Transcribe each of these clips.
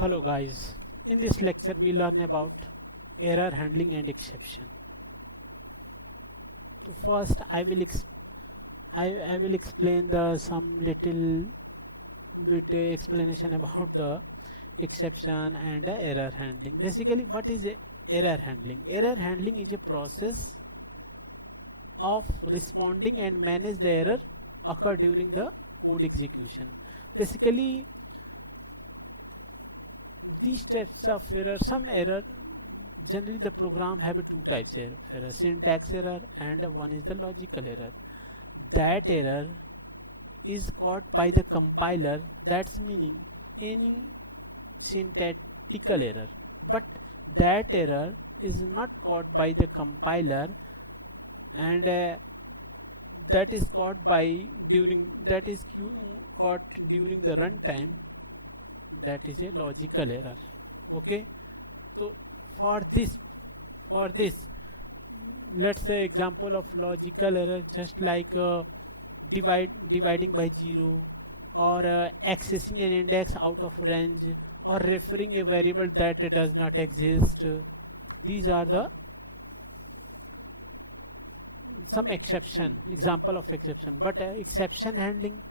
Hello guys, in this lecture we learn about error handling and exception. So first I will explain the some little bit explanation about the exception and error handling. Basically what is error handling? Error handling is a process of responding and manage the error occur during the code execution. Basically these types of error, some error, generally the program have two types of error, syntax error and one is the logical error. That error is caught by the compiler, that's meaning any syntactical error, but that error is not caught by the compiler, and that is caught by during that is caught during the runtime. That is a logical error. Okay, so for this for this let's say example of logical error, just like dividing by 0, or accessing an index out of range, or referring a variable that does not exist. These are the some example of exception. But exception handling,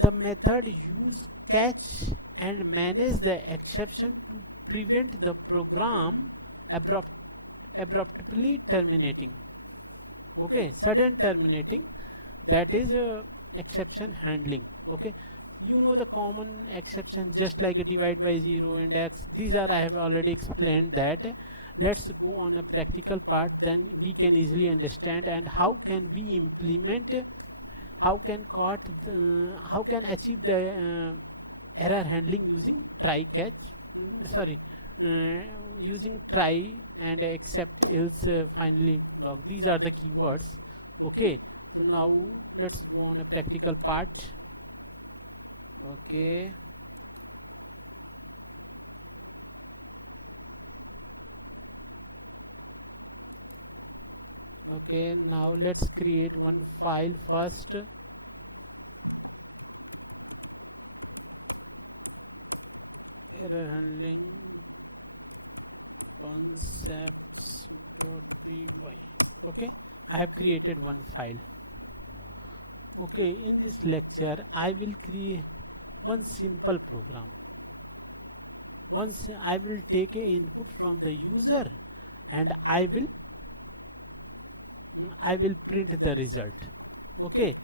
the method use catch and manage the exception to prevent the program abruptly terminating. Okay, sudden terminating, that is exception handling. Okay, you know the common exception, just like a divide by 0, index. These are, I have already explained that. Let's go on a practical part, then we can easily understand and how can we implement, how can achieve the error handling using try catch, sorry, using try and except, else, finally block. These are the keywords. Okay, so now let's go on a practical part. Okay, okay, now let's create one file first. Error handling concepts.py. okay, I have created one file. Okay, in this lecture I will create one simple program. Once I will take a input from the user and I will print the result. Okay,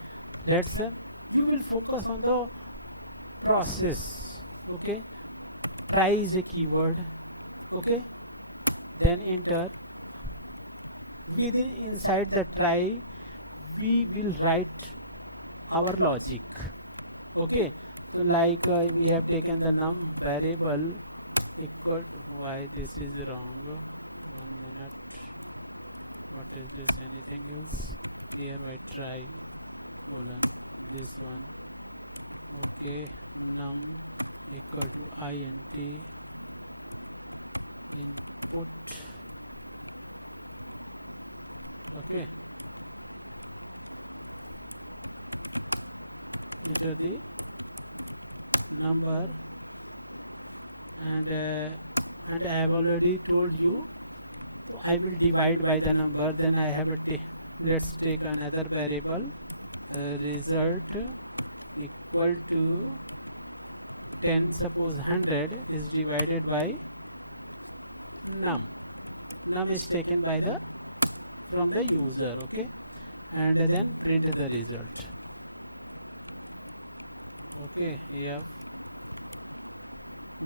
let's you will focus on the process. Okay, try is a keyword. Okay, then enter. Within inside the try we will write our logic. Okay, so like we have taken the num variable equal to, why this is wrong, 1 minute, what is this, anything else here, I try colon this one. Okay, num equal to int input. Okay, enter the number, and I have already told you, so I will divide by the number. Then I have a let's take another variable, result equal to 10, suppose 100 is divided by num is taken by the from the user. Okay, and then print the result. Okay, yeah,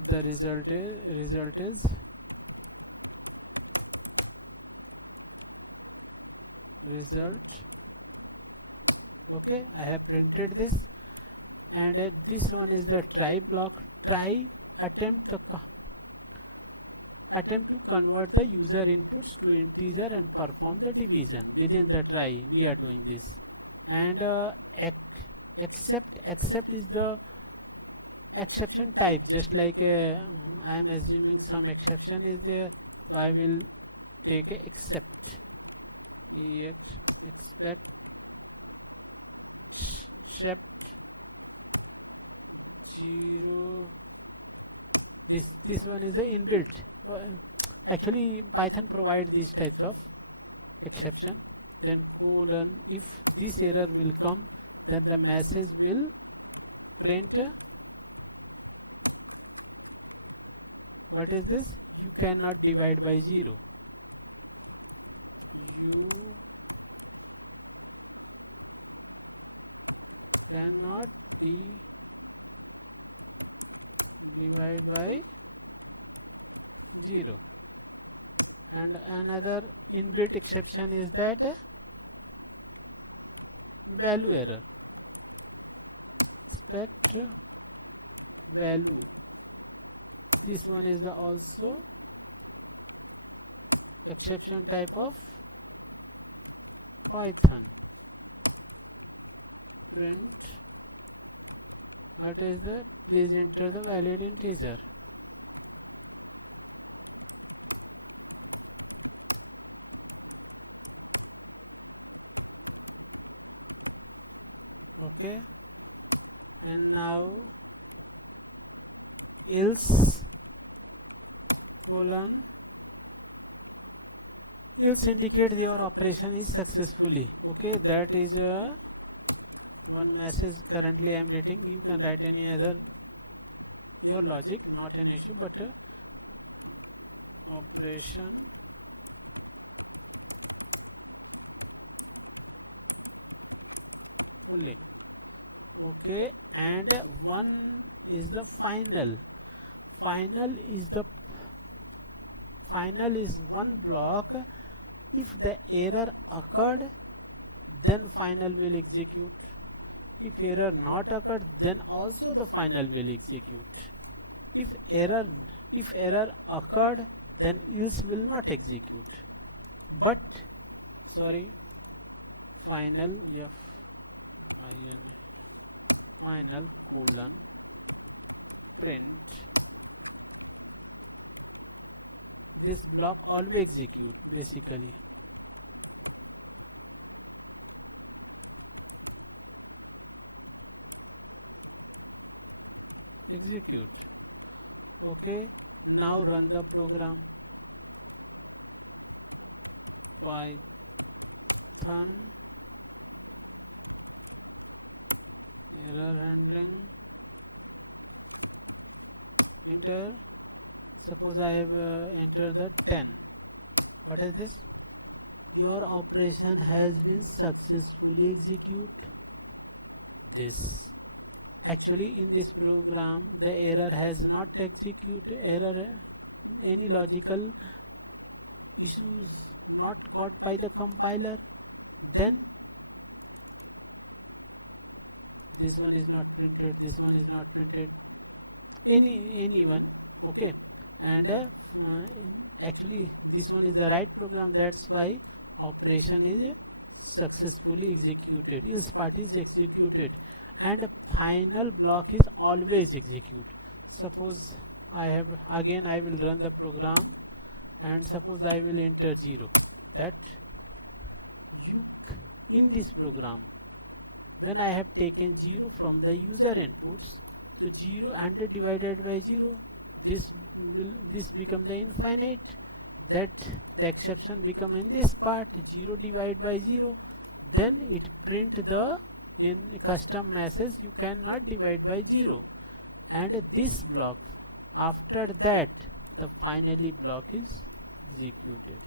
the result is result. Okay, I have printed this, and this one is the try block. Try attempt to convert the user inputs to integer and perform the division. Within the try we are doing this. And except is the exception type, just like I am assuming some exception is there, so I will take a except, except 0 This one is the inbuilt. Actually Python provide these types of exception. Then colon, if this error will come, then the message will print what is this? You cannot divide by 0. You cannot divide by 0. And another inbuilt exception is that value error. Expect value. This one is the also exception type of Python. Print what is the, please enter the valid integer. Okay, and now else colon, else indicate your operation is successfully. Okay, that is one message currently I am writing. You can write any other, your logic, not an issue, but operation only. Okay, and one is the final. Final is one block. If the error occurred, then final will execute. If error not occurred, then also the final will execute. If error occurred, then else will not execute. But sorry, final final colon print, this block always execute basically. Execute. Okay, now run the program. Python error handling, enter. Suppose I have entered the 10. What is this? Your operation has been successfully executed. This actually in this program the error has not executed, error any logical issues not caught by the compiler, then this one is not printed, this one is not printed, any one. Okay, and actually this one is the right program, that's why operation is successfully executed, else part is executed, and final block is always execute. Suppose I have again I will run the program, and suppose I will enter 0, that you in this program when I have taken 0 from the user inputs, so 100 divided by 0, this become the infinite, that the exception become in this part 0 divided by 0, then it print the in custom message you cannot divide by 0, and this block after that the finally block is executed.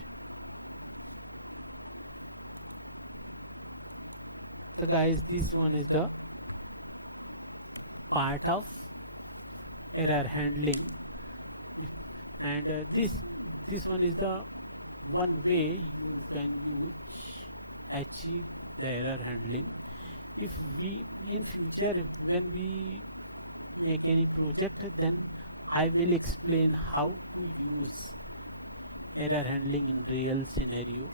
So guys, this one is the part of error handling. And this one is the one way you can use achieve the error handling. If we in future when we make any project, then I will explain how to use error handling in real scenario.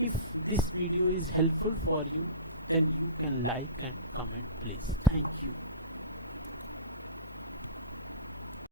If this video is helpful for you, then you can like and comment please. Thank you.